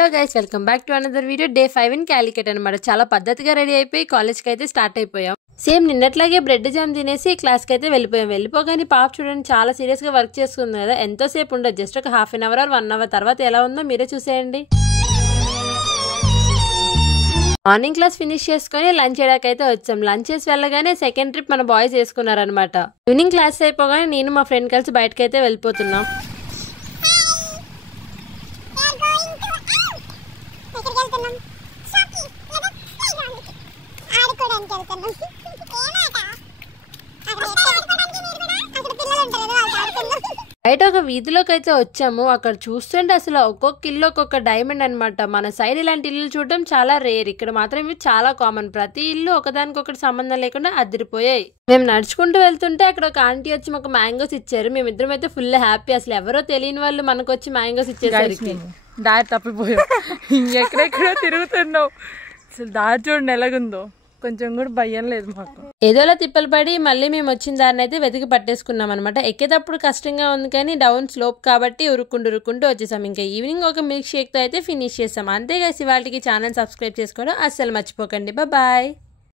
Hello guys, welcome back to another video. Day 5 in Calicut అనమాట. చాలా పద్ధతిగా రెడీ అయిపోయి కాలేజ్కి అయితే స్టార్ట్ అయిపోయాం. సేమ్ నిన్నట్లాగే బ్రెడ్ జామ్ తినేసి క్లాస్కి అయితే వెళ్ళిపోగానే పాప చూడండి చాలా సీరియస్గా వర్క్ చేసుకుంది కదా. ఎంతోసేపు ఉండదు, జస్ట్ ఒక హాఫ్ అన్ అవర్ 1 అవర్ తర్వాత ఎలా ఉందో మీరే చూసేయండి. మార్నింగ్ క్లాస్ ఫినిష్ చేసుకుని లంచ్ చేయడానికైతే వచ్చాం. లంచ్ చేసి వెళ్ళగానే సెకండ్ ట్రిప్ మన బాయ్స్ వేసుకున్నారనమాట. ఈవినింగ్ క్లాస్ అయిపోగానే నేను మా ఫ్రెండ్ కలిసి బయటకు అయితే వెళ్ళిపోతున్నాం. బయట ఒక వీధిలోకి అయితే వచ్చాము. అక్కడ చూస్తుంటే అసలు ఒక్కొక్క ఇల్లు ఒక్కొక్క డైమండ్ అనమాట. మన సైడ్ ఇలాంటి ఇల్లు చూడడం చాలా రేర్, ఇక్కడ మాత్రం ఇవి చాలా కామన్. ప్రతి ఇల్లు ఒకదానికొకటి సంబంధం లేకుండా అదిరిపోయాయి. మేము నడుచుకుంటూ వెళ్తుంటే అక్కడ ఒక ఆంటీ వచ్చి మాకు మ్యాంగోస్ ఇచ్చారు. మేమిద్దరం అయితే ఫుల్ హ్యాపీ. అసలు ఎవరో తెలియని వాళ్ళు మనకు వచ్చి మ్యాంగోస్ ఇచ్చేసరికి దారి తప్పిపోయావు, ఎక్కడెక్కడో తిరుగుతున్నావు. అసలు దారి చూడండి ఎలాగుందో, కొంచెం కూడా భయం లేదు మాకు. ఏదోలా తిప్పలు పడి మళ్ళీ మేము వచ్చిన దారిని అయితే వెతికి పట్టేసుకున్నాం అనమాట. ఎక్కేటప్పుడు కష్టంగా ఉంది కానీ డౌన్ స్లోప్ కాబట్టి ఉరుక్కుంటూ వచ్చేసాం. ఇంకా ఈవినింగ్ ఒక మిల్క్ షేక్ తో అయితే ఫినిష్ చేసాం. అంతేగా ఇవాళకి ఛానల్ సబ్స్క్రైబ్ చేసుకోవడం అస్సలు మర్చిపోకండి. బాయ్.